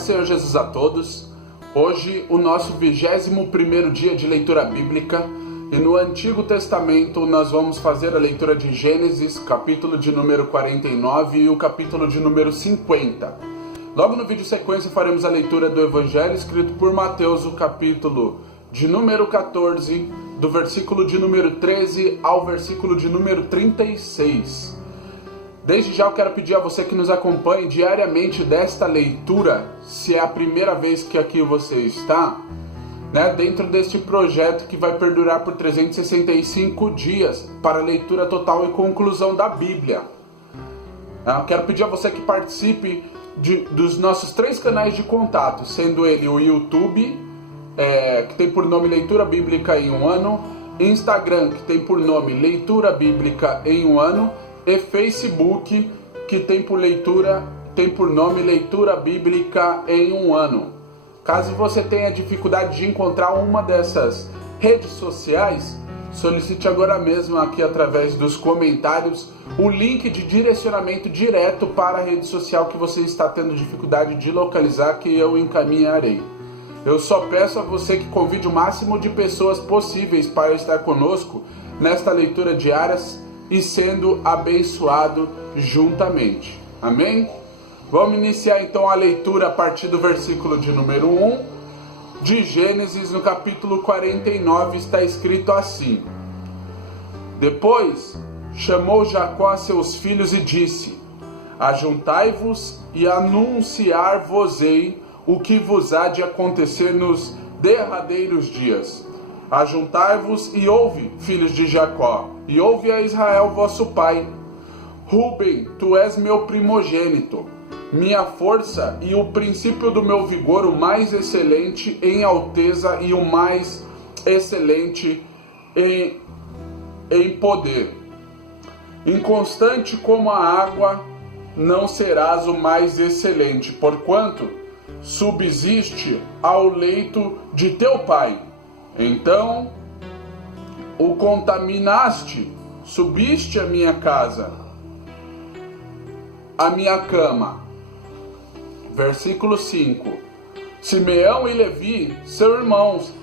Paz, Senhor Jesus, a todos. Hoje, o nosso 21º dia de leitura bíblica, e no Antigo Testamento nós vamos fazer a leitura de Gênesis, capítulo de número 49 e o capítulo de número 50. Logo no vídeo sequência faremos a leitura do Evangelho escrito por Mateus, o capítulo de número 14, do versículo de número 13 ao versículo de número 36. Desde já eu quero pedir a você que nos acompanhe diariamente desta leitura, se é a primeira vez que aqui você está, dentro deste projeto que vai perdurar por 365 dias para a leitura total e conclusão da Bíblia. Eu quero pedir a você que participe dos nossos 3 canais de contato, sendo ele o YouTube, que tem por nome Leitura Bíblica em um Ano, Instagram, que tem por nome Leitura Bíblica em um Ano, e Facebook, que tem por nome Leitura Bíblica em um Ano. Caso você tenha dificuldade de encontrar uma dessas redes sociais, solicite agora mesmo aqui através dos comentários o link de direcionamento direto para a rede social que você está tendo dificuldade de localizar, que eu encaminharei. Eu só peço a você que convide o máximo de pessoas possíveis para estar conosco nesta leitura diária e sendo abençoado juntamente. Amém? Vamos iniciar então a leitura a partir do versículo de número 1 de Gênesis, no capítulo 49, está escrito assim: Depois chamou Jacó a seus filhos e disse: Ajuntai-vos e anunciar-vos-ei o que vos há de acontecer nos derradeiros dias. Ajuntai-vos e ouve, filhos de Jacó, e ouve a Israel vosso pai. Ruben, tu és meu primogênito, minha força e o princípio do meu vigor, o mais excelente em alteza e o mais excelente em poder. Inconstante como a água, não serás o mais excelente, porquanto subsiste ao leito de teu pai. Então o contaminaste, subiste a minha casa, a minha cama. Versículo 5. Simeão e Levi são irmãos,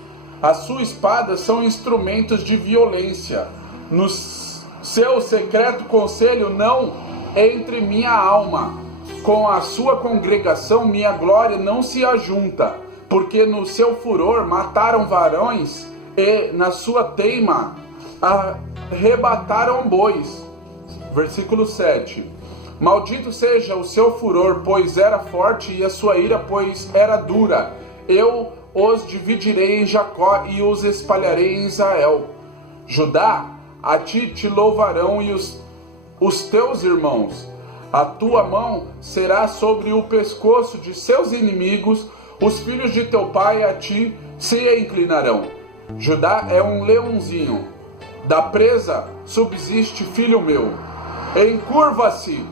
a sua espada são instrumentos de violência. No seu secreto conselho não entre minha alma. Com a sua congregação minha glória não se ajunta. Porque no seu furor mataram varões e na sua teima arrebataram bois. Versículo 7. Maldito seja o seu furor, pois era forte, e a sua ira, pois era dura. Eu os dividirei em Jacó e os espalharei em Israel. Judá, a ti te louvarão e os teus irmãos. A tua mão será sobre o pescoço de seus inimigos. Os filhos de teu pai a ti se inclinarão. Judá é um leãozinho, da presa subsiste filho meu. Encurva-se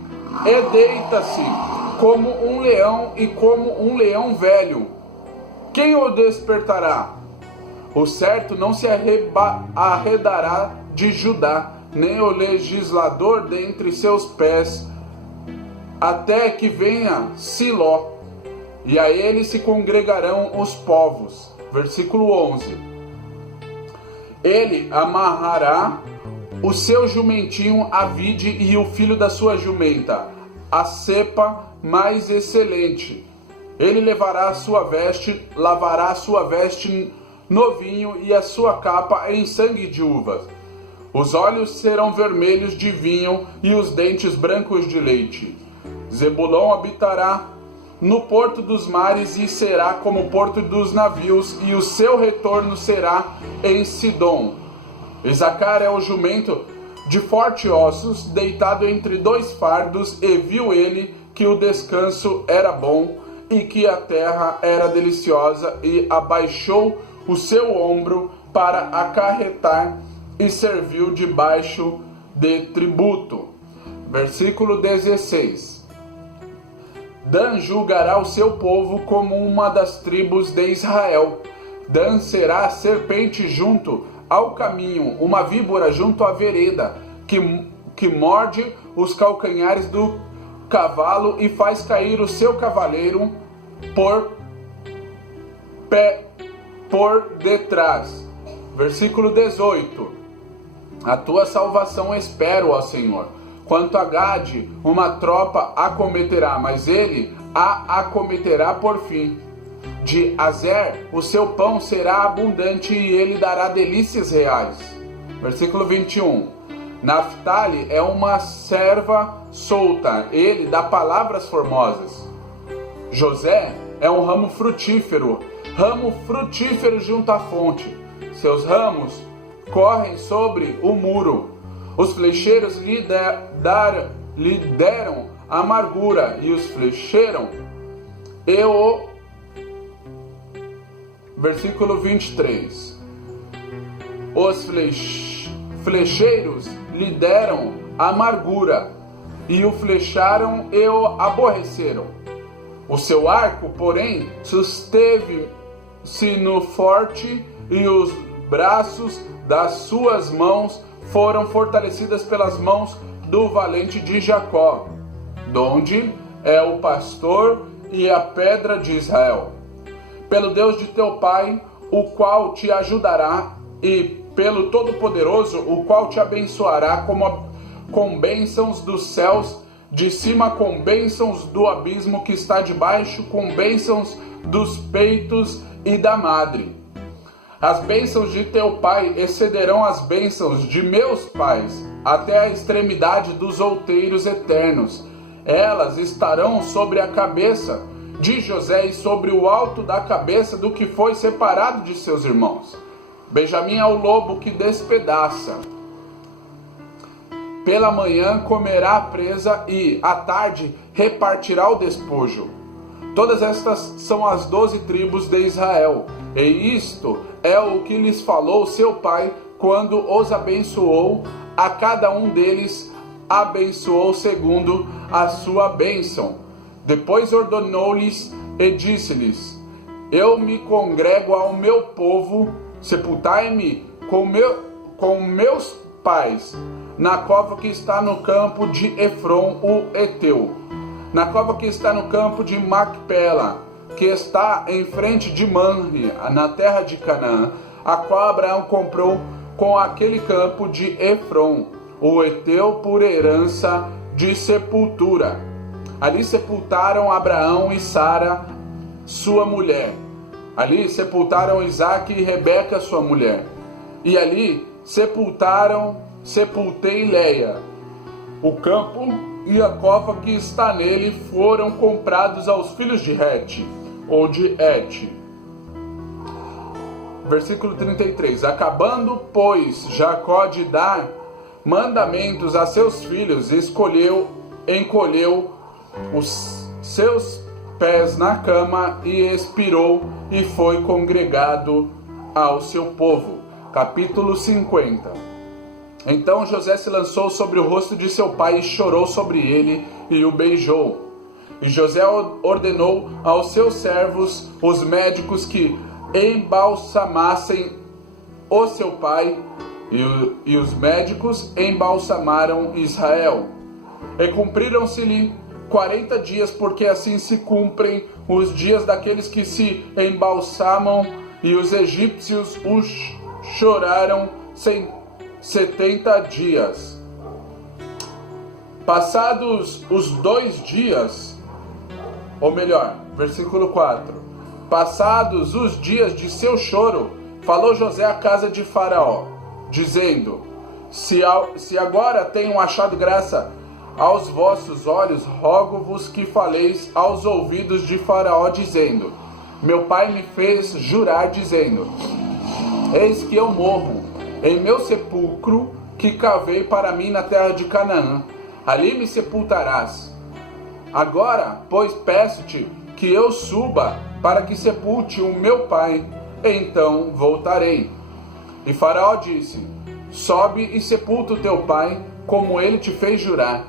e deita-se como um leão e como um leão velho. Quem o despertará? O certo não se arredará de Judá, nem o legislador dentre seus pés, até que venha Siló. E a ele se congregarão os povos. Versículo 11. Ele amarrará o seu jumentinho à vide e o filho da sua jumenta, a cepa mais excelente. Ele levará a sua veste, lavará a sua veste no vinho e a sua capa em sangue de uvas. Os olhos serão vermelhos de vinho e os dentes brancos de leite. Zebulon habitará no porto dos mares e será como o porto dos navios, e o seu retorno será em Sidom. Isacar é o jumento de fortes ossos, deitado entre 2 fardos, e viu ele que o descanso era bom e que a terra era deliciosa, e abaixou o seu ombro para acarretar e serviu debaixo de tributo. Versículo 16. Dan julgará o seu povo como uma das tribos de Israel. Dan será serpente junto ao caminho, uma víbora junto à vereda, que morde os calcanhares do cavalo e faz cair o seu cavaleiro por detrás. Versículo 18. A tua salvação espero, ó Senhor. Quanto a Gade, uma tropa acometerá, mas ele a acometerá por fim. De Azer, o seu pão será abundante e ele dará delícias reais. Versículo 21. Naftali é uma serva solta, ele dá palavras formosas. José é um ramo frutífero junto à fonte. Seus ramos correm sobre o muro. Os flecheiros lhe deram amargura e os flecharam. Versículo 23. Os flecheiros lhe deram amargura e o flecharam e o aborreceram. O seu arco, porém, susteve-se no forte e os braços das suas mãos foram fortalecidas pelas mãos do valente de Jacó, donde é o pastor e a pedra de Israel. Pelo Deus de teu pai, o qual te ajudará, e pelo Todo-Poderoso, o qual te abençoará com bênçãos dos céus, de cima com bênçãos do abismo que está debaixo, com bênçãos dos peitos e da madre. As bênçãos de teu pai excederão as bênçãos de meus pais, até a extremidade dos outeiros eternos. Elas estarão sobre a cabeça de José e sobre o alto da cabeça do que foi separado de seus irmãos. Benjamim é o lobo que despedaça. Pela manhã comerá a presa e, à tarde, repartirá o despojo. Todas estas são as 12 tribos de Israel, e isto é o que lhes falou seu pai quando os abençoou. A cada um deles abençoou segundo a sua bênção. Depois ordenou-lhes e disse-lhes: eu me congrego ao meu povo, sepultai-me com meus pais na cova que está no campo de Efron o Eteu, na cova que está no campo de Macpela, que está em frente de Manre, na terra de Canaã, a qual Abraão comprou com aquele campo de Efron o Eteu por herança de sepultura. Ali sepultaram Abraão e Sara, sua mulher. Ali sepultaram Isaque e Rebeca, sua mulher. E ali sepultei Leia. O campo e a cova que está nele foram comprados aos filhos de Het, ou de Et. Versículo 33. Acabando, pois, Jacó de dar mandamentos a seus filhos, encolheu os seus pés na cama e expirou e foi congregado ao seu povo. Capítulo 50. Então José se lançou sobre o rosto de seu pai e chorou sobre ele e o beijou. E José ordenou aos seus servos, os médicos, que embalsamassem o seu pai, e os médicos embalsamaram Israel. E cumpriram-se-lhe 40 dias, porque assim se cumprem os dias daqueles que se embalsamam, e os egípcios os choraram 70 dias. Passados os 2 dias, ou melhor, versículo 4. Passados os dias de seu choro, falou José à casa de Faraó, dizendo: se agora tenho achado graça aos vossos olhos, rogo-vos que faleis aos ouvidos de Faraó, dizendo: meu pai me fez jurar, dizendo: eis que eu morro em meu sepulcro que cavei para mim na terra de Canaã, ali me sepultarás. Agora, pois, peço-te que eu suba para que sepulte o meu pai, então voltarei. E Faraó disse: sobe e sepulta o teu pai, como ele te fez jurar.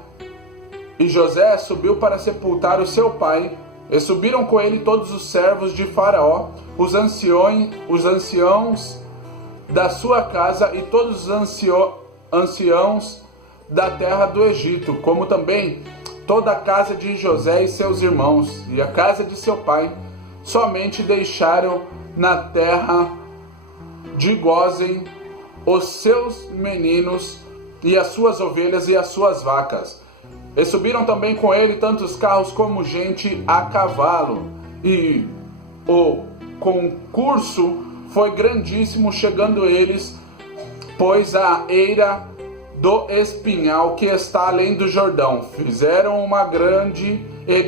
E José subiu para sepultar o seu pai, e subiram com ele todos os servos de Faraó, os anciãos da sua casa e todos os anciãos da terra do Egito, como também toda a casa de José e seus irmãos, e a casa de seu pai, somente deixaram na terra de Gósen os seus meninos, e as suas ovelhas e as suas vacas. E subiram também com ele tantos carros como gente a cavalo, e o concurso foi grandíssimo, chegando eles, pois a eira do espinhal que está além do Jordão. Fizeram uma grande e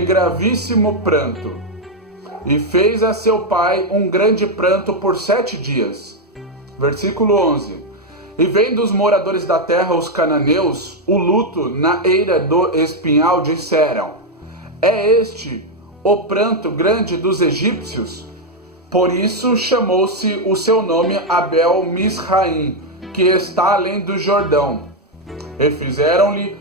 gravíssimo pranto, e fez a seu pai um grande pranto por 7 dias. Versículo 11. E vendo os moradores da terra, os cananeus, o luto na eira do espinhal, disseram: é este o pranto grande dos egípcios? Por isso chamou-se o seu nome Abel Misraim, que está além do Jordão. E fizeram-lhe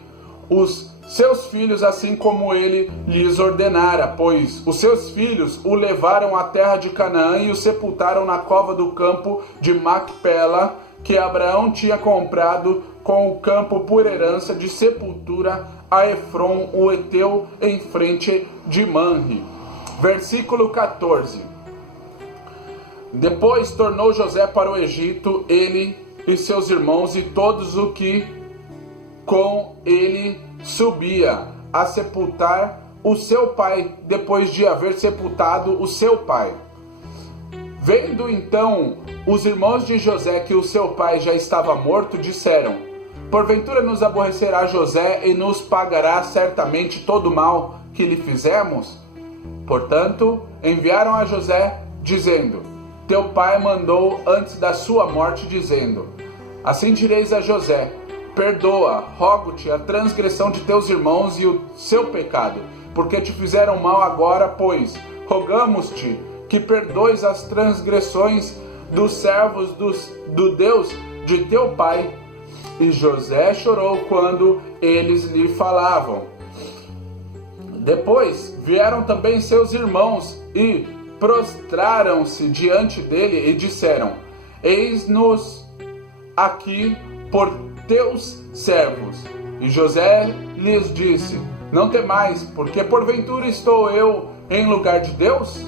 os seus filhos assim como ele lhes ordenara, pois os seus filhos o levaram à terra de Canaã e o sepultaram na cova do campo de Macpela, que Abraão tinha comprado com o campo por herança de sepultura a Efron o Eteu, em frente de Manre. Versículo 14. Depois tornou José para o Egito, ele e seus irmãos e todos o que com ele subia a sepultar o seu pai, depois de haver sepultado o seu pai. Vendo então os irmãos de José que o seu pai já estava morto, disseram: porventura nos aborrecerá José e nos pagará certamente todo o mal que lhe fizemos? Portanto, enviaram a José, dizendo: teu pai mandou antes da sua morte, dizendo: assim direis a José: perdoa, rogo-te, a transgressão de teus irmãos e o seu pecado, porque te fizeram mal agora, pois rogamos-te que perdoes as transgressões dos servos do Deus de teu pai. E José chorou quando eles lhe falavam. Depois vieram também seus irmãos e prostraram-se diante dele e disseram: eis-nos aqui por teus servos. E José lhes disse: não temais, porque porventura estou eu em lugar de Deus?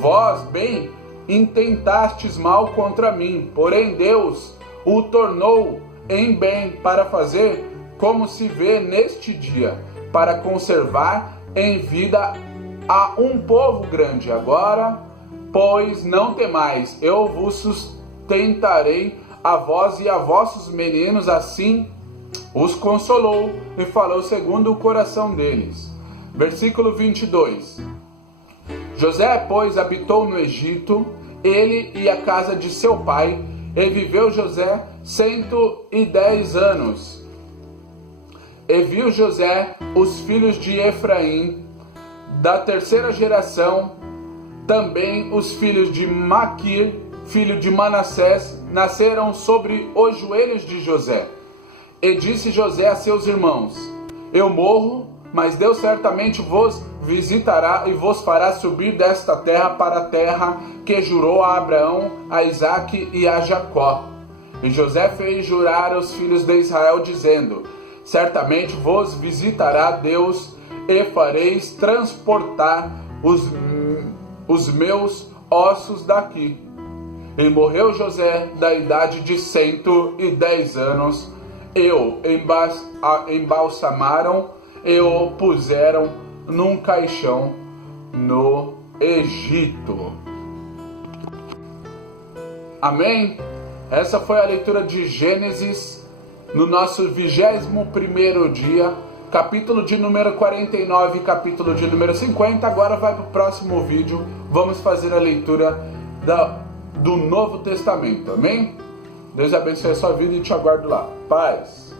Vós bem intentastes mal contra mim, porém Deus o tornou em bem para fazer como se vê neste dia, para conservar em vida a um povo grande. Agora, pois, não temais, eu vos sustentarei a vós e a vossos meninos. Assim os consolou e falou segundo o coração deles. Versículo 22. José, pois, habitou no Egito, ele e a casa de seu pai, e viveu José 110 anos. E viu José os filhos de Efraim, da terceira geração, também os filhos de Maquir, filho de Manassés, nasceram sobre os joelhos de José. E disse José a seus irmãos: eu morro, mas Deus certamente vos visitará e vos fará subir desta terra para a terra que jurou a Abraão, a Isaque e a Jacó. E José fez jurar aos filhos de Israel, dizendo: certamente vos visitará Deus, e fareis transportar os meus ossos daqui. E morreu José da idade de 110 anos, e o embalsamaram e o puseram num caixão no Egito. Amém? Essa foi a leitura de Gênesis no nosso 21º dia, capítulo de número 49 e capítulo de número 50. Agora vai para o próximo vídeo, vamos fazer a leitura do Novo Testamento. Amém? Deus abençoe a sua vida e te aguardo lá. Paz!